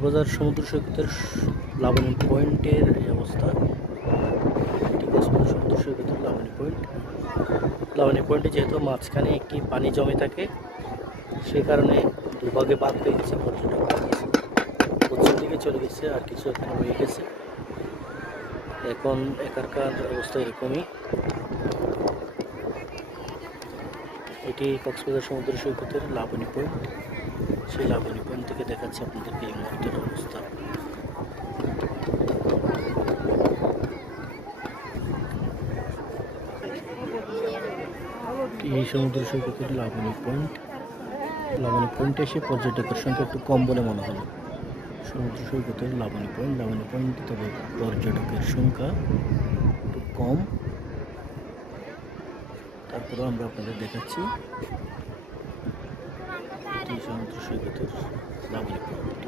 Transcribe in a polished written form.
কক্সবাজার সমুদ্র সৈকতের লাবণী পয়েন্টের এই অবস্থা। এটি কক্সবাজার সমুদ্র সৈকতের লাবণী পয়েন্ট। লাবণী পয়েন্টে যেহেতু মাঝখানে একটি পানি জমে থাকে, সে কারণে দুভাগে ভাগ হয়ে গেছে। পর্যটক পশ্চিম দিকে চলে গেছে আর কিছু এখানে রয়ে গেছে। এখন এখানকার অবস্থা এরকমই। এটি কক্সবাজার সমুদ্র সৈকতের লাবণী পয়েন্ট। সেই লাবণী পয়েন্ট থেকে দেখাচ্ছে আপনাদেরকে এই মুহূর্তের অবস্থা। এই সমুদ্র সৈকতের লাবণী পয়েন্ট। লাবণী পয়েন্টে এসে পর্যটকের সংখ্যা একটু কম বলে মনে হলো। সমুদ্র সৈকতের লাবণী পয়েন্ট, তবে পর্যটকের সংখ্যা একটু কম। তারপরেও আমরা আপনাদের দেখাচ্ছি এটি সমুদ্র সৈকতের লাবণী পয়েন্ট।